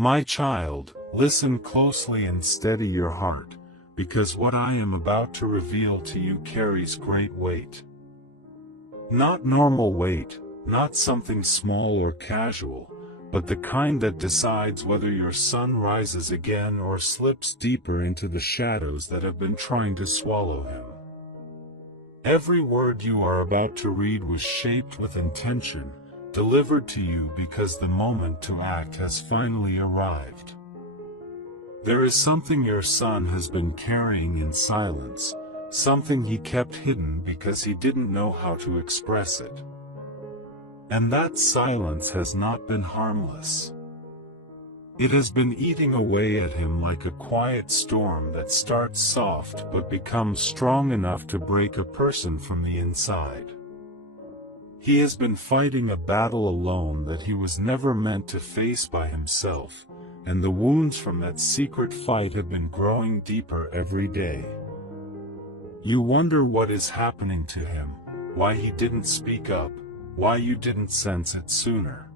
My child, listen closely and steady your heart, because what I am about to reveal to you carries great weight. Not normal weight, not something small or casual, but the kind that decides whether your son rises again or slips deeper into the shadows that have been trying to swallow him. Every word you are about to read was shaped with intention, delivered to you because the moment to act has finally arrived. There is something your son has been carrying in silence, something he kept hidden because he didn't know how to express it. And that silence has not been harmless. It has been eating away at him like a quiet storm that starts soft but becomes strong enough to break a person from the inside. He has been fighting a battle alone that he was never meant to face by himself, and the wounds from that secret fight have been growing deeper every day. You wonder what is happening to him, why he didn't speak up, why you didn't sense it sooner.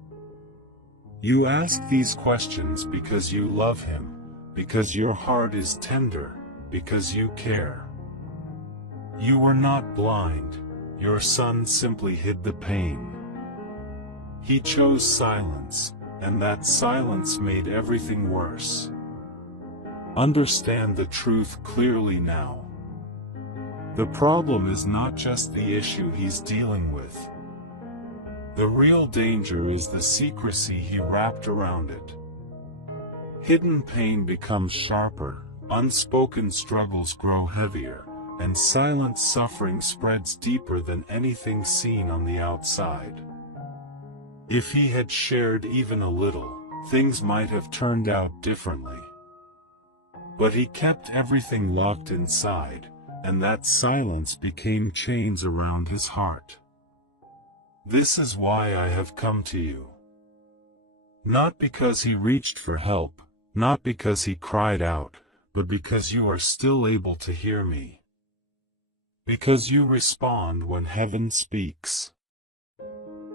You ask these questions because you love him, because your heart is tender, because you care. You were not blind, your son simply hid the pain. He chose silence, and that silence made everything worse. Understand the truth clearly now. The problem is not just the issue he's dealing with. The real danger is the secrecy he wrapped around it. Hidden pain becomes sharper, unspoken struggles grow heavier, and silent suffering spreads deeper than anything seen on the outside. If he had shared even a little, things might have turned out differently. But he kept everything locked inside, and that silence became chains around his heart. This is why I have come to you. Not because he reached for help, not because he cried out, but because you are still able to hear me. Because you respond when heaven speaks.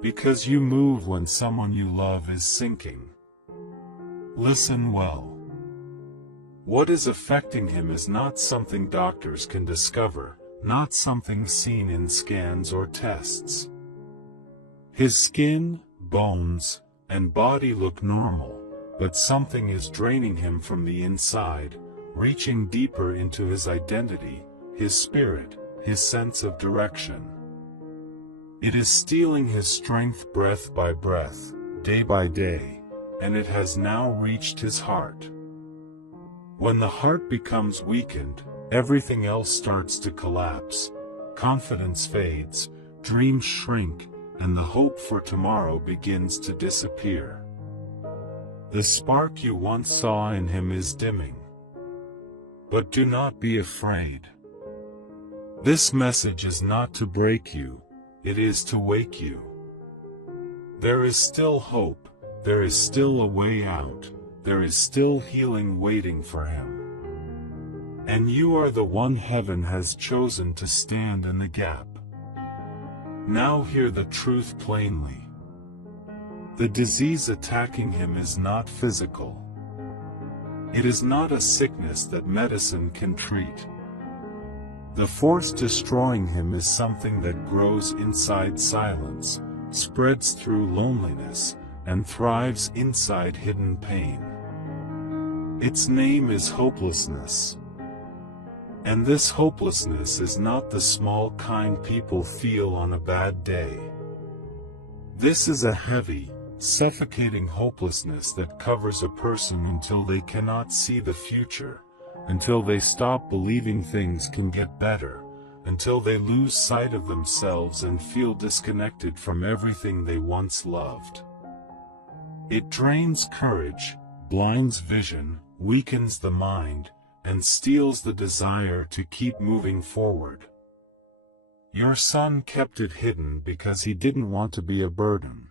Because you move when someone you love is sinking. Listen well. What is affecting him is not something doctors can discover, not something seen in scans or tests. His skin, bones, and body look normal, but something is draining him from the inside, reaching deeper into his identity, his spirit, his sense of direction. It is stealing his strength breath by breath, day by day, and it has now reached his heart. When the heart becomes weakened, everything else starts to collapse, confidence fades, dreams shrink, and the hope for tomorrow begins to disappear. The spark you once saw in him is dimming. But do not be afraid. This message is not to break you, it is to wake you. There is still hope, there is still a way out, there is still healing waiting for him. And you are the one heaven has chosen to stand in the gap. Now hear the truth plainly. The disease attacking him is not physical. It is not a sickness that medicine can treat. The force destroying him is something that grows inside silence, spreads through loneliness, and thrives inside hidden pain. Its name is hopelessness. And this hopelessness is not the small kind people feel on a bad day. This is a heavy, suffocating hopelessness that covers a person until they cannot see the future, until they stop believing things can get better, until they lose sight of themselves and feel disconnected from everything they once loved. It drains courage, blinds vision, weakens the mind, and steals the desire to keep moving forward. Your son kept it hidden because he didn't want to be a burden.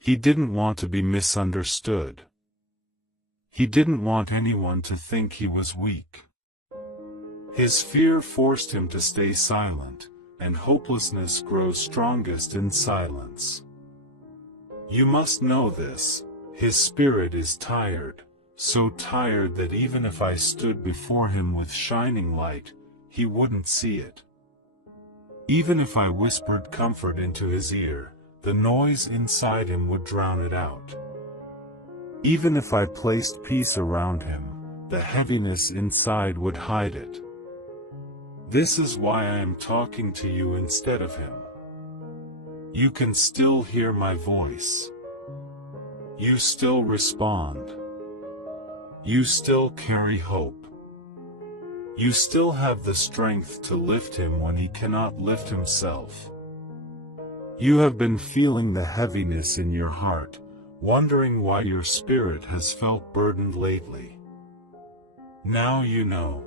He didn't want to be misunderstood. He didn't want anyone to think he was weak. His fear forced him to stay silent, and hopelessness grows strongest in silence. You must know this. His spirit is tired, so tired that even if I stood before him with shining light, he wouldn't see it. Even if I whispered comfort into his ear, the noise inside him would drown it out. Even if I placed peace around him, the heaviness inside would hide it. This is why I am talking to you instead of him. You can still hear my voice. You still respond. You still carry hope. You still have the strength to lift him when he cannot lift himself. You have been feeling the heaviness in your heart, wondering why your spirit has felt burdened lately. Now you know.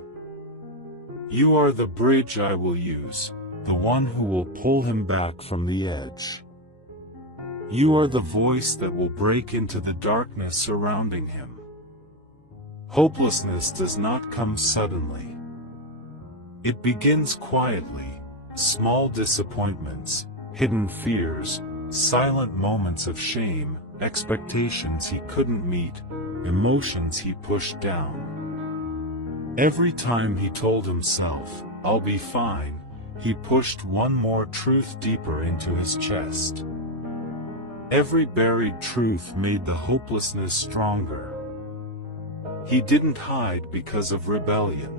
You are the bridge I will use, the one who will pull him back from the edge. You are the voice that will break into the darkness surrounding him. Hopelessness does not come suddenly. It begins quietly, small disappointments, hidden fears, silent moments of shame, expectations he couldn't meet, emotions he pushed down. Every time he told himself, "I'll be fine," he pushed one more truth deeper into his chest. Every buried truth made the hopelessness stronger. He didn't hide because of rebellion.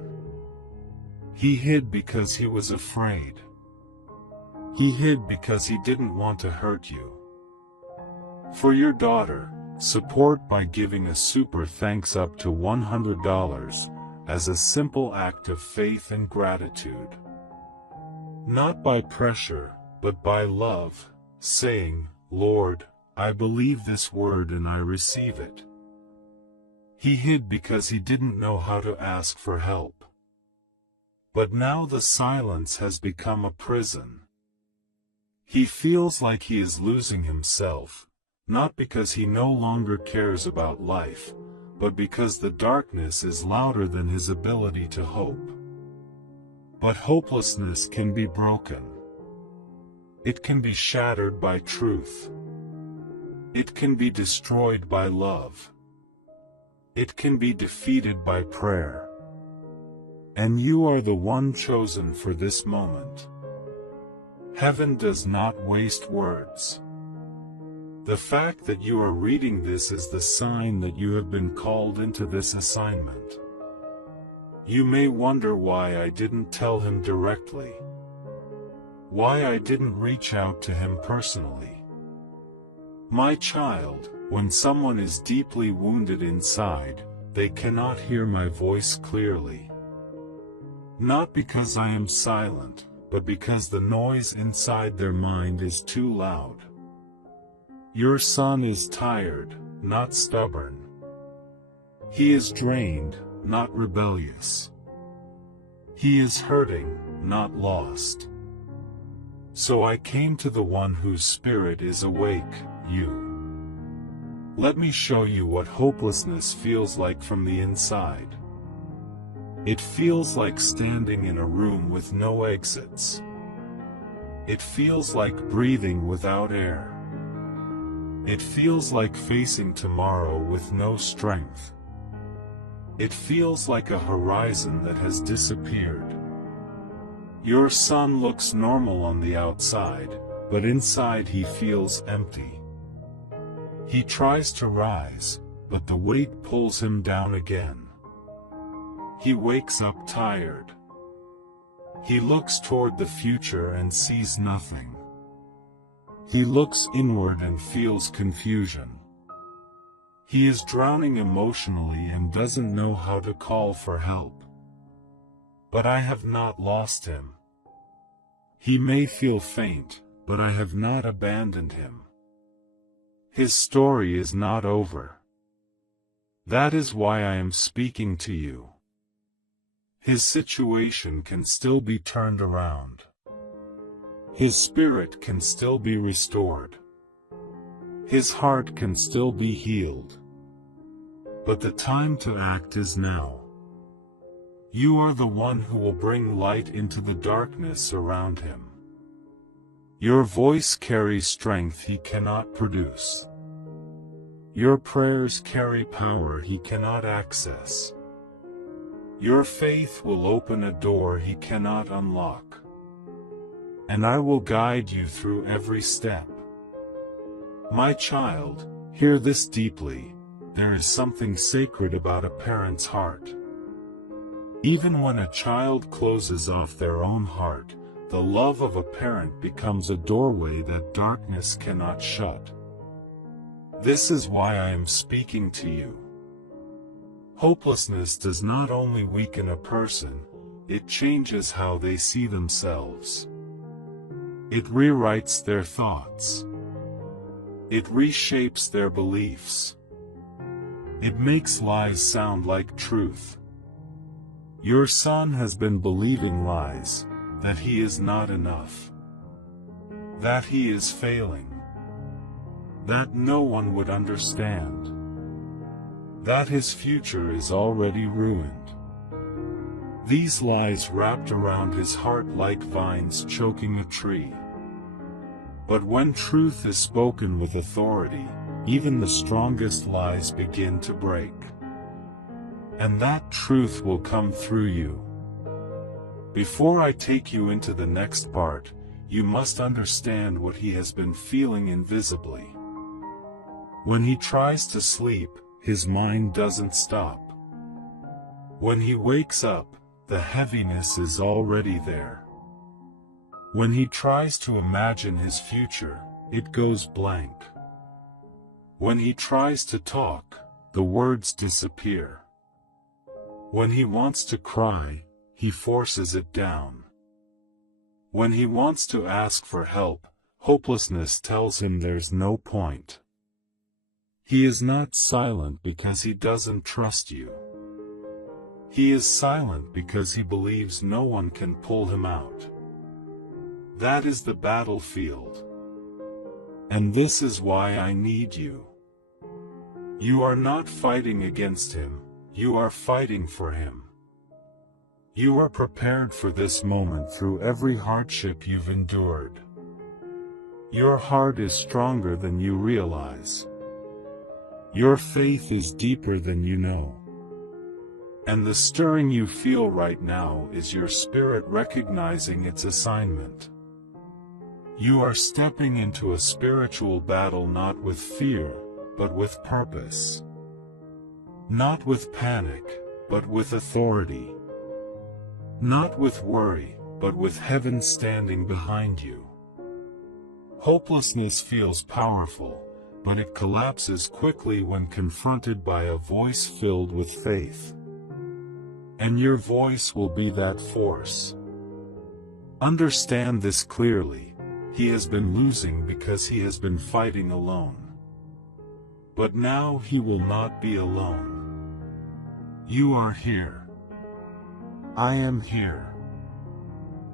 He hid because he was afraid. He hid because he didn't want to hurt you. For your daughter, support by giving a super thanks up to $100 as a simple act of faith and gratitude. Not by pressure, but by love, saying, "Lord, I believe this word and I receive it." He hid because he didn't know how to ask for help. But now the silence has become a prison. He feels like he is losing himself, not because he no longer cares about life, but because the darkness is louder than his ability to hope. But hopelessness can be broken. It can be shattered by truth. It can be destroyed by love. It can be defeated by prayer. And you are the one chosen for this moment. Heaven does not waste words. The fact that you are reading this is the sign that you have been called into this assignment. You may wonder why I didn't tell him directly. Why I didn't reach out to him personally. My child, when someone is deeply wounded inside, they cannot hear my voice clearly. Not because I am silent, but because the noise inside their mind is too loud. Your son is tired, not stubborn. He is drained, not rebellious. He is hurting, not lost. So I came to the one whose spirit is awake, you. Let me show you what hopelessness feels like from the inside. It feels like standing in a room with no exits. It feels like breathing without air. It feels like facing tomorrow with no strength. It feels like a horizon that has disappeared. Your son looks normal on the outside, but inside he feels empty. He tries to rise, but the weight pulls him down again. He wakes up tired. He looks toward the future and sees nothing. He looks inward and feels confusion. He is drowning emotionally and doesn't know how to call for help. But I have not lost him. He may feel faint, but I have not abandoned him. His story is not over. That is why I am speaking to you. His situation can still be turned around. His spirit can still be restored. His heart can still be healed. But the time to act is now. You are the one who will bring light into the darkness around him. Your voice carries strength he cannot produce. Your prayers carry power he cannot access. Your faith will open a door he cannot unlock. And I will guide you through every step. My child, hear this deeply. There is something sacred about a parent's heart. Even when a child closes off their own heart, the love of a parent becomes a doorway that darkness cannot shut. This is why I am speaking to you. Hopelessness does not only weaken a person, it changes how they see themselves. It rewrites their thoughts. It reshapes their beliefs. It makes lies sound like truth. Your son has been believing lies, that he is not enough, that he is failing, that no one would understand, that his future is already ruined. These lies wrapped around his heart like vines choking a tree. But when truth is spoken with authority, even the strongest lies begin to break. And that truth will come through you. Before I take you into the next part, you must understand what he has been feeling invisibly. When he tries to sleep, his mind doesn't stop. When he wakes up, the heaviness is already there. When he tries to imagine his future, it goes blank. When he tries to talk, the words disappear. When he wants to cry, he forces it down. When he wants to ask for help, hopelessness tells him there's no point. He is not silent because he doesn't trust you. He is silent because he believes no one can pull him out. That is the battlefield. And this is why I need you. You are not fighting against him, you are fighting for him. You are prepared for this moment through every hardship you've endured. Your heart is stronger than you realize. Your faith is deeper than you know. And the stirring you feel right now is your spirit recognizing its assignment. You are stepping into a spiritual battle not with fear, but with purpose. Not with panic, but with authority. Not with worry, but with heaven standing behind you. Hopelessness feels powerful, but it collapses quickly when confronted by a voice filled with faith. And your voice will be that force. Understand this clearly. He has been losing because he has been fighting alone. But now he will not be alone. You are here. I am here.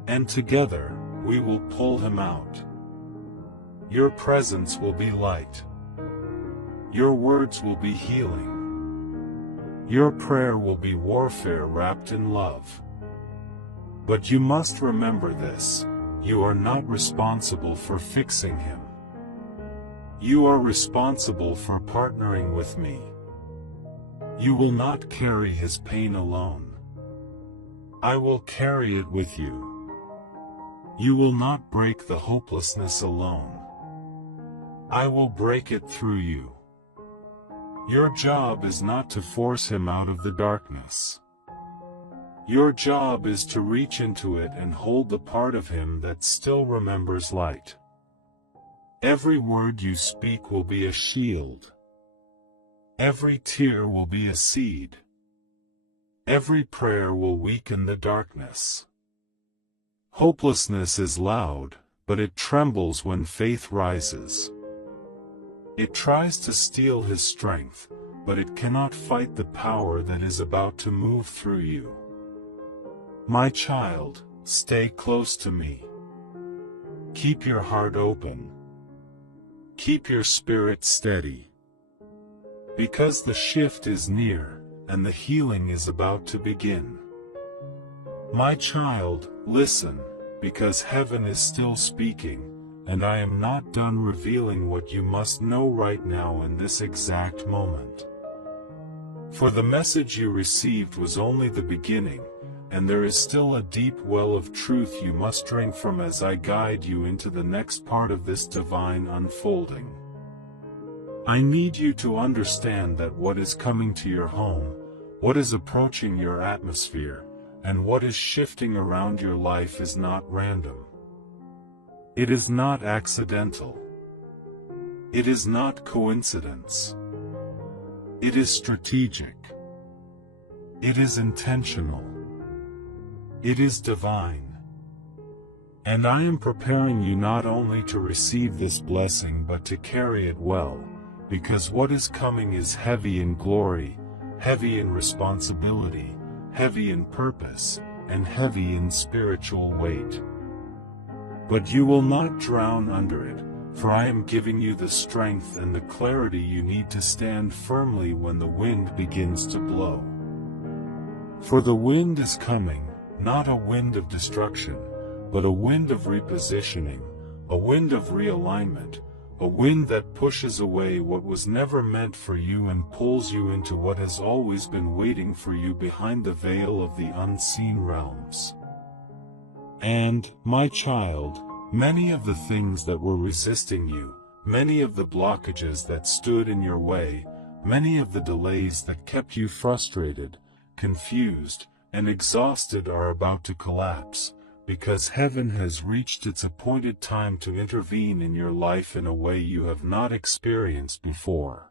And together, we will pull him out. Your presence will be light. Your words will be healing. Your prayer will be warfare wrapped in love. But you must remember this. You are not responsible for fixing him. You are responsible for partnering with me. You will not carry his pain alone. I will carry it with you. You will not break the hopelessness alone. I will break it through you. Your job is not to force him out of the darkness. Your job is to reach into it and hold the part of him that still remembers light. Every word you speak will be a shield. Every tear will be a seed. Every prayer will weaken the darkness. Hopelessness is loud, but it trembles when faith rises. It tries to steal his strength, but it cannot fight the power that is about to move through you. My child, stay close to me. Keep your heart open. Keep your spirit steady. Because the shift is near, and the healing is about to begin. My child, listen, because heaven is still speaking. and I am not done revealing what you must know right now in this exact moment. For the message you received was only the beginning, and there is still a deep well of truth you must drink from as I guide you into the next part of this divine unfolding. I need you to understand that what is coming to your home, what is approaching your atmosphere, and what is shifting around your life is not random. It is not accidental. It is not coincidence. It is strategic. It is intentional. It is divine. And I am preparing you not only to receive this blessing but to carry it well, because what is coming is heavy in glory, heavy in responsibility, heavy in purpose, and heavy in spiritual weight. But you will not drown under it, for I am giving you the strength and the clarity you need to stand firmly when the wind begins to blow. For the wind is coming, not a wind of destruction, but a wind of repositioning, a wind of realignment, a wind that pushes away what was never meant for you and pulls you into what has always been waiting for you behind the veil of the unseen realms. And, my child, many of the things that were resisting you, many of the blockages that stood in your way, many of the delays that kept you frustrated, confused, and exhausted are about to collapse, because heaven has reached its appointed time to intervene in your life in a way you have not experienced before.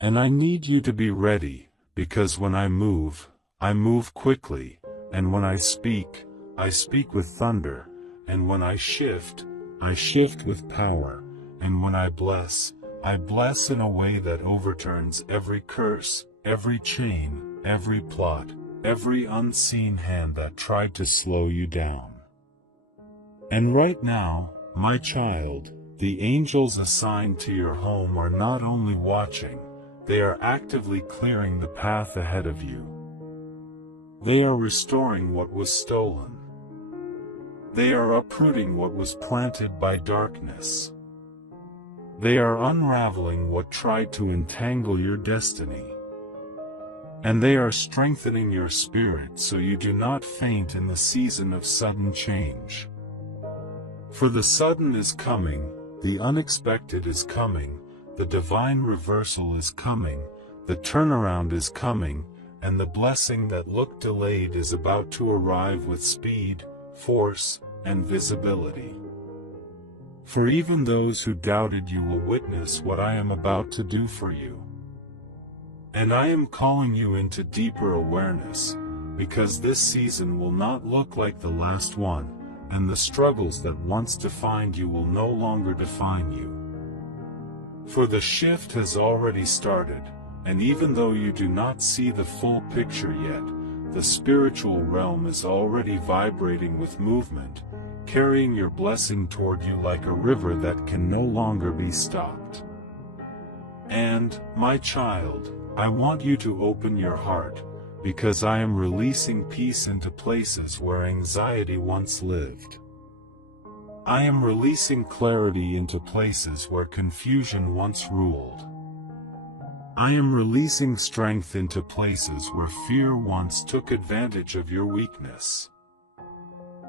And I need you to be ready, because when I move quickly, and when I speak with thunder, and when I shift with power, and when I bless in a way that overturns every curse, every chain, every plot, every unseen hand that tried to slow you down. And right now, my child, the angels assigned to your home are not only watching, they are actively clearing the path ahead of you. They are restoring what was stolen. They are uprooting what was planted by darkness. They are unraveling what tried to entangle your destiny. And they are strengthening your spirit so you do not faint in the season of sudden change. For the sudden is coming, the unexpected is coming, the divine reversal is coming, the turnaround is coming, and the blessing that looked delayed is about to arrive with speed, force, and visibility. For even those who doubted you will witness what I am about to do for you. And I am calling you into deeper awareness, because this season will not look like the last one, and the struggles that once defined you will no longer define you. For the shift has already started, and even though you do not see the full picture yet, the spiritual realm is already vibrating with movement, carrying your blessing toward you like a river that can no longer be stopped. And, my child, I want you to open your heart, because I am releasing peace into places where anxiety once lived. I am releasing clarity into places where confusion once ruled. I am releasing strength into places where fear once took advantage of your weakness.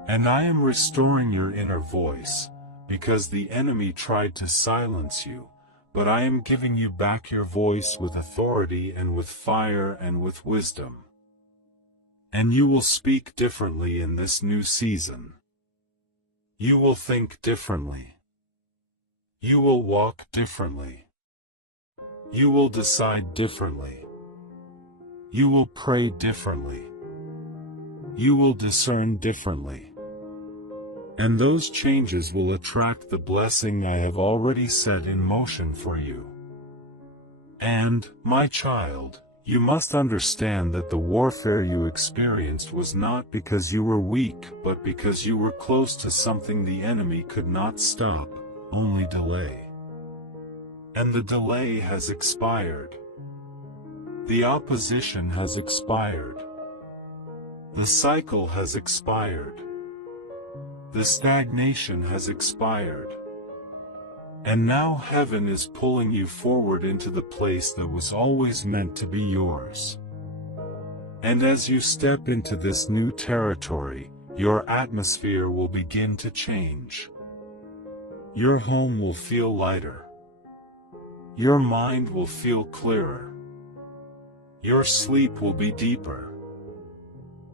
And I am restoring your inner voice, because the enemy tried to silence you, but I am giving you back your voice with authority and with fire and with wisdom. And you will speak differently in this new season. You will think differently. You will walk differently. You will decide differently. You will pray differently. You will discern differently. And those changes will attract the blessing I have already set in motion for you. And, my child, you must understand that the warfare you experienced was not because you were weak, but because you were close to something the enemy could not stop, only delay. And the delay has expired. The opposition has expired. The cycle has expired. The stagnation has expired. And now heaven is pulling you forward into the place that was always meant to be yours. And as you step into this new territory, your atmosphere will begin to change. Your home will feel lighter. Your mind will feel clearer. Your sleep will be deeper.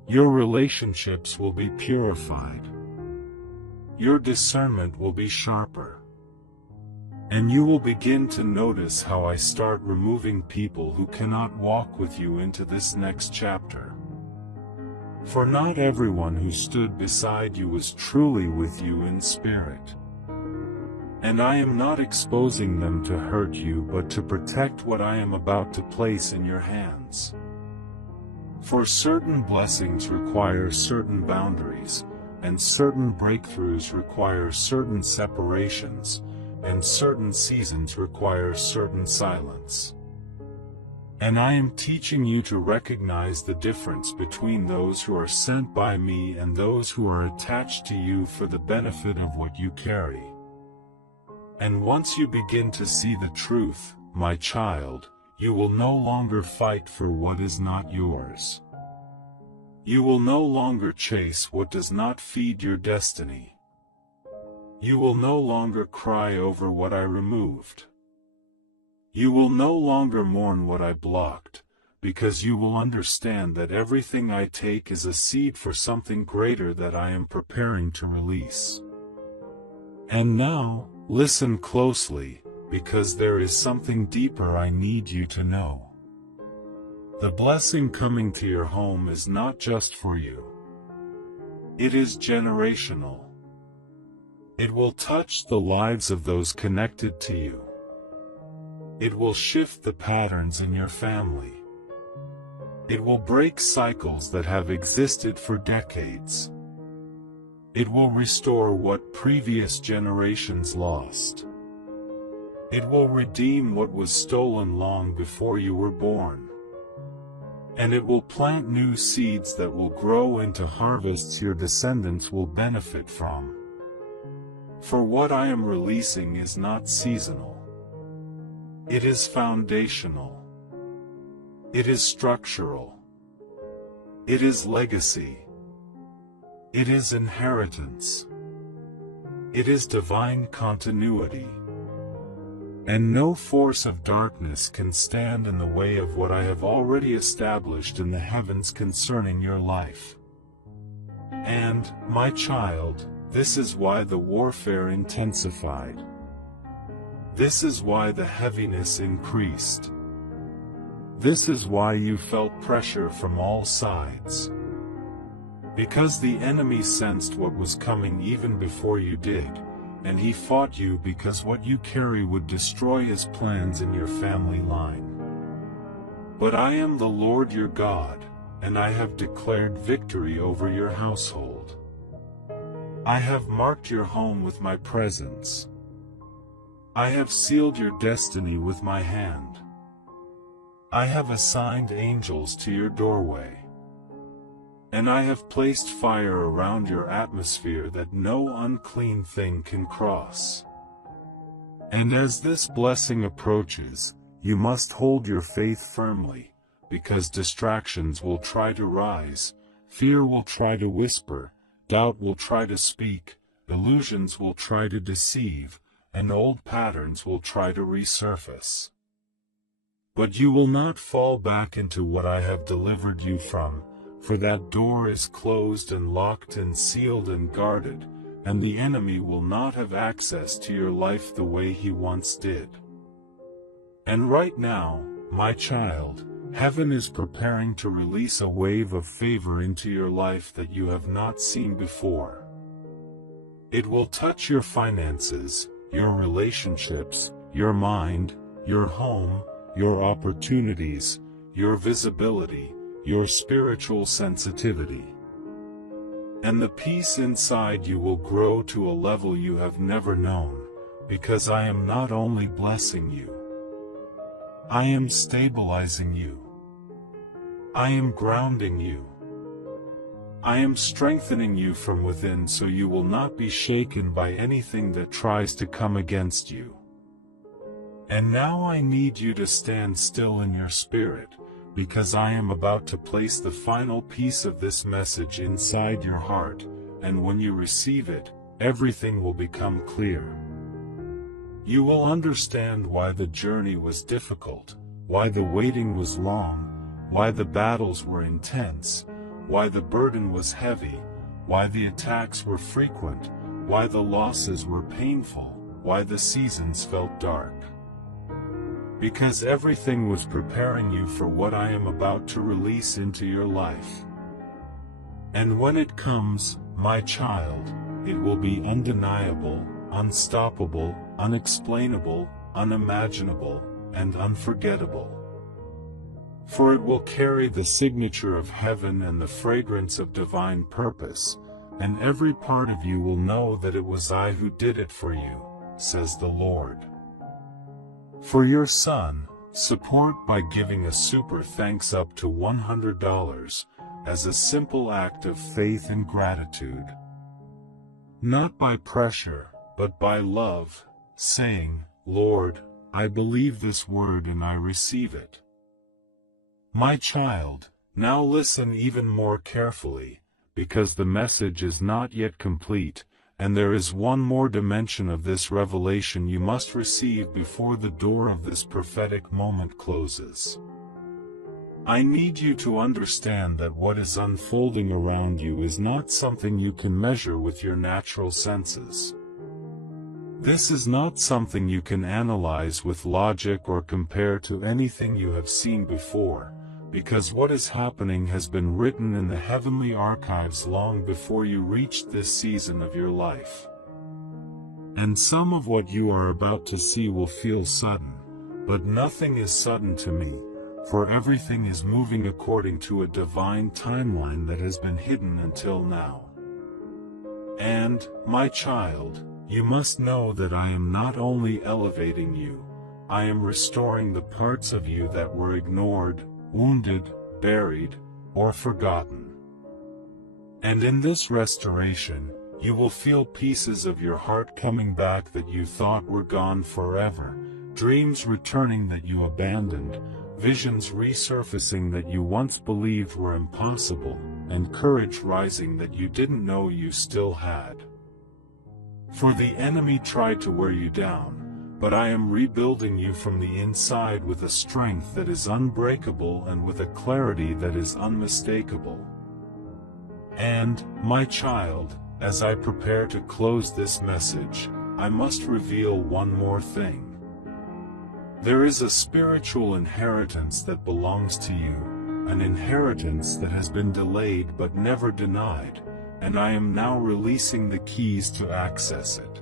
Your relationships will be purified. Your discernment will be sharper. And you will begin to notice how I start removing people who cannot walk with you into this next chapter. For not everyone who stood beside you was truly with you in spirit. And I am not exposing them to hurt you but to protect what I am about to place in your hands. For certain blessings require certain boundaries, and certain breakthroughs require certain separations, and certain seasons require certain silence. And I am teaching you to recognize the difference between those who are sent by me and those who are attached to you for the benefit of what you carry. And once you begin to see the truth, my child, you will no longer fight for what is not yours. You will no longer chase what does not feed your destiny. You will no longer cry over what I removed. You will no longer mourn what I blocked, because you will understand that everything I take is a seed for something greater that I am preparing to release. And now, listen closely, because there is something deeper I need you to know. The blessing coming to your home is not just for you. It is generational. It will touch the lives of those connected to you. It will shift the patterns in your family. It will break cycles that have existed for decades. It will restore what previous generations lost. It will redeem what was stolen long before you were born. And it will plant new seeds that will grow into harvests your descendants will benefit from. For what I am releasing is not seasonal. It is foundational. It is structural. It is legacy. It is inheritance. It is divine continuity. And no force of darkness can stand in the way of what I have already established in the heavens concerning your life. And, my child, this is why the warfare intensified. This is why the heaviness increased. This is why you felt pressure from all sides. Because the enemy sensed what was coming even before you did, and he fought you because what you carry would destroy his plans in your family line. But I am the Lord your God, and I have declared victory over your household. I have marked your home with my presence. I have sealed your destiny with my hand. I have assigned angels to your doorway. And I have placed fire around your atmosphere that no unclean thing can cross. And as this blessing approaches, you must hold your faith firmly, because distractions will try to rise, fear will try to whisper, doubt will try to speak, illusions will try to deceive, and old patterns will try to resurface. But you will not fall back into what I have delivered you from, for that door is closed and locked and sealed and guarded, and the enemy will not have access to your life the way he once did. And right now, my child, heaven is preparing to release a wave of favor into your life that you have not seen before. It will touch your finances, your relationships, your mind, your home, your opportunities, your visibility, your spiritual sensitivity. And the peace inside you will grow to a level you have never known, because I am not only blessing you, I am stabilizing you. I am grounding you. I am strengthening you from within so you will not be shaken by anything that tries to come against you. And now I need you to stand still in your spirit, because I am about to place the final piece of this message inside your heart, and when you receive it, everything will become clear. You will understand why the journey was difficult, why the waiting was long, why the battles were intense, why the burden was heavy, why the attacks were frequent, why the losses were painful, why the seasons felt dark. Because everything was preparing you for what I am about to release into your life. And when it comes, my child, it will be undeniable, unstoppable, unexplainable, unimaginable, and unforgettable. For it will carry the signature of heaven and the fragrance of divine purpose, and every part of you will know that it was I who did it for you, says the Lord. For your son, support by giving a super thanks up to $100, as a simple act of faith and gratitude. Not by pressure, but by love, saying, Lord, I believe this word and I receive it. My child, now listen even more carefully, because the message is not yet complete, and there is one more dimension of this revelation you must receive before the door of this prophetic moment closes. I need you to understand that what is unfolding around you is not something you can measure with your natural senses. This is not something you can analyze with logic or compare to anything you have seen before, because what is happening has been written in the heavenly archives long before you reached this season of your life. And some of what you are about to see will feel sudden, but nothing is sudden to me, for everything is moving according to a divine timeline that has been hidden until now. And, my child, you must know that I am not only elevating you, I am restoring the parts of you that were ignored, wounded, buried, or forgotten. And in this restoration, you will feel pieces of your heart coming back that you thought were gone forever, dreams returning that you abandoned, visions resurfacing that you once believed were impossible, and courage rising that you didn't know you still had. For the enemy tried to wear you down, but I am rebuilding you from the inside with a strength that is unbreakable and with a clarity that is unmistakable. And, my child, as I prepare to close this message, I must reveal one more thing. There is a spiritual inheritance that belongs to you, an inheritance that has been delayed but never denied, and I am now releasing the keys to access it.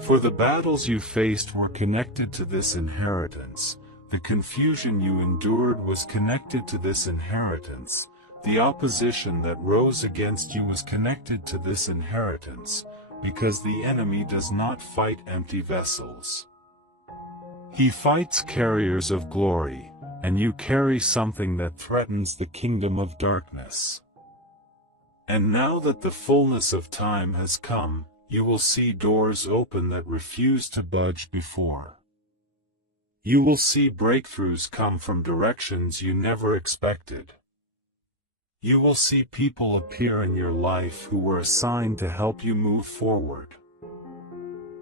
For the battles you faced were connected to this inheritance, the confusion you endured was connected to this inheritance, the opposition that rose against you was connected to this inheritance, because the enemy does not fight empty vessels. He fights carriers of glory, and you carry something that threatens the kingdom of darkness. And now that the fullness of time has come, you will see doors open that refused to budge before. You will see breakthroughs come from directions you never expected. You will see people appear in your life who were assigned to help you move forward.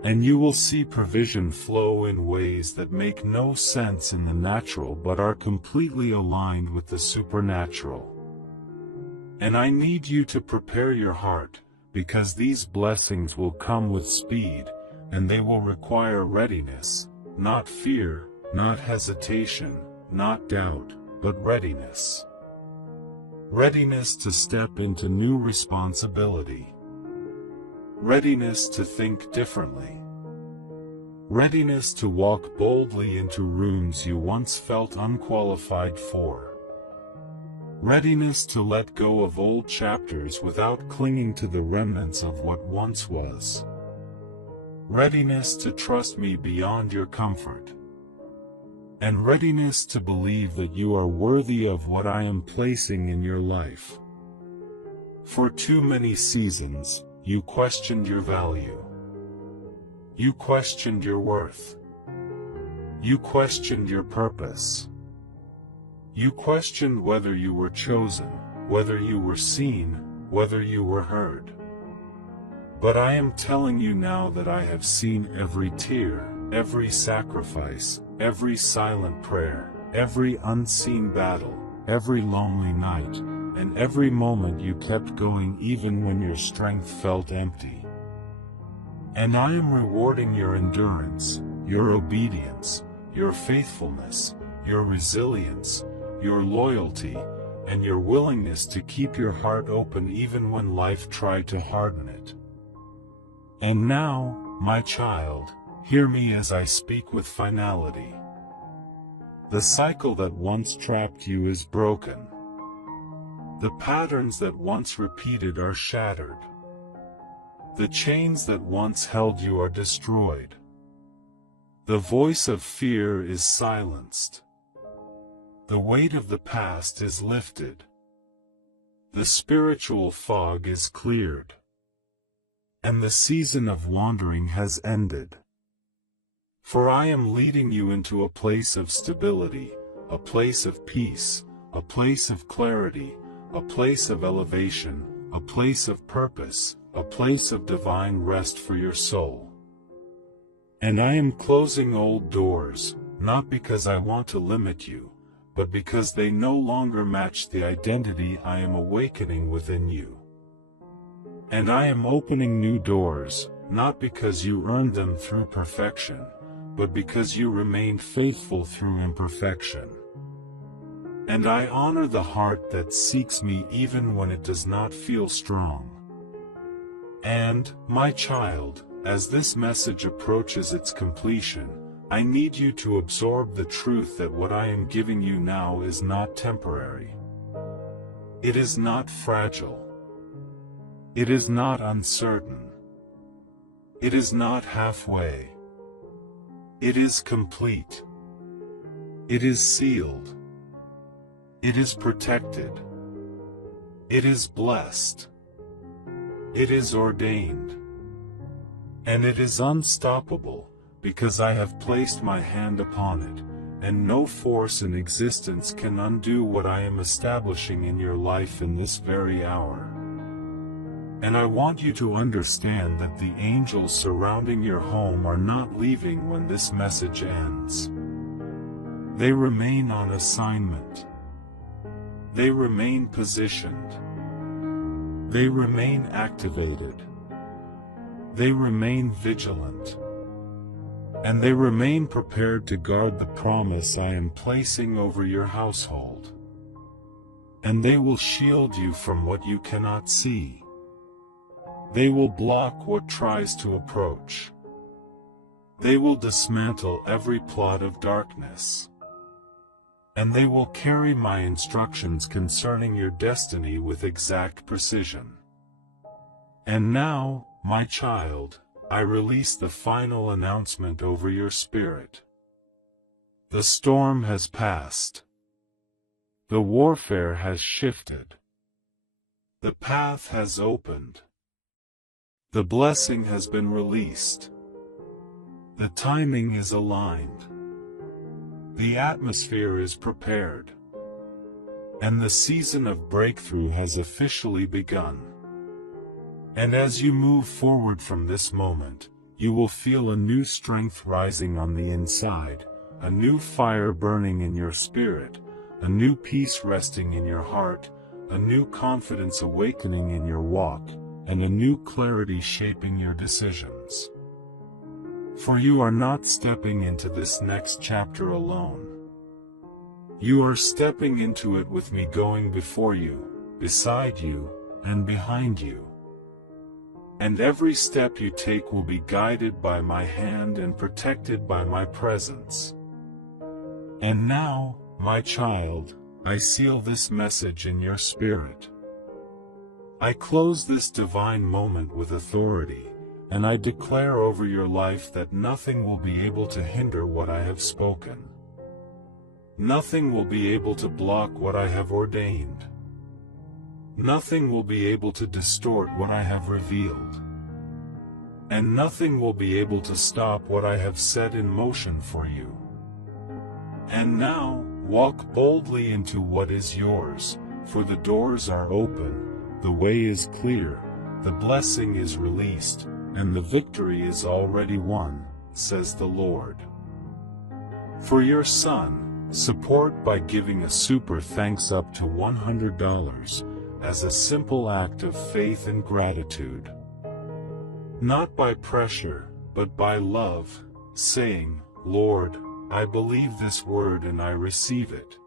And you will see provision flow in ways that make no sense in the natural but are completely aligned with the supernatural. And I need you to prepare your heart, because these blessings will come with speed, and they will require readiness, not fear, not hesitation, not doubt, but readiness. Readiness to step into new responsibility. Readiness to think differently. Readiness to walk boldly into rooms you once felt unqualified for. Readiness to let go of old chapters without clinging to the remnants of what once was. Readiness to trust me beyond your comfort. And readiness to believe that you are worthy of what I am placing in your life. For too many seasons, you questioned your value. You questioned your worth. You questioned your purpose. You questioned whether you were chosen, whether you were seen, whether you were heard. But I am telling you now that I have seen every tear, every sacrifice, every silent prayer, every unseen battle, every lonely night, and every moment you kept going even when your strength felt empty. And I am rewarding your endurance, your obedience, your faithfulness, your resilience, your loyalty, and your willingness to keep your heart open even when life tried to harden it. And now, my child, hear me as I speak with finality. The cycle that once trapped you is broken. The patterns that once repeated are shattered. The chains that once held you are destroyed. The voice of fear is silenced. The weight of the past is lifted. The spiritual fog is cleared. And the season of wandering has ended. For I am leading you into a place of stability, a place of peace, a place of clarity, a place of elevation, a place of purpose, a place of divine rest for your soul. And I am closing old doors, not because I want to limit you, but because they no longer match the identity I am awakening within you. And I am opening new doors, not because you earned them through perfection, but because you remained faithful through imperfection. And I honor the heart that seeks me even when it does not feel strong. And, my child, as this message approaches its completion, I need you to absorb the truth that what I am giving you now is not temporary. It is not fragile. It is not uncertain. It is not halfway. It is complete. It is sealed. It is protected. It is blessed. It is ordained. And it is unstoppable, because I have placed my hand upon it, and no force in existence can undo what I am establishing in your life in this very hour. And I want you to understand that the angels surrounding your home are not leaving when this message ends. They remain on assignment. They remain positioned. They remain activated. They remain vigilant. And they remain prepared to guard the promise I am placing over your household. And they will shield you from what you cannot see. They will block what tries to approach. They will dismantle every plot of darkness. And they will carry my instructions concerning your destiny with exact precision. And now, my child, I release the final announcement over your spirit. The storm has passed. The warfare has shifted. The path has opened. The blessing has been released. The timing is aligned. The atmosphere is prepared. And the season of breakthrough has officially begun. And as you move forward from this moment, you will feel a new strength rising on the inside, a new fire burning in your spirit, a new peace resting in your heart, a new confidence awakening in your walk, and a new clarity shaping your decisions. For you are not stepping into this next chapter alone. You are stepping into it with me going before you, beside you, and behind you. And every step you take will be guided by my hand and protected by my presence. And now, my child, I seal this message in your spirit. I close this divine moment with authority, and I declare over your life that nothing will be able to hinder what I have spoken. Nothing will be able to block what I have ordained. Nothing will be able to distort what I have revealed. And nothing will be able to stop what I have set in motion for you. And now, walk boldly into what is yours, for the doors are open, the way is clear, the blessing is released, and the victory is already won, says the Lord. For your son, support by giving a super thanks up to $100, as a simple act of faith and gratitude. Not by pressure, but by love, saying, Lord, I believe this word and I receive it.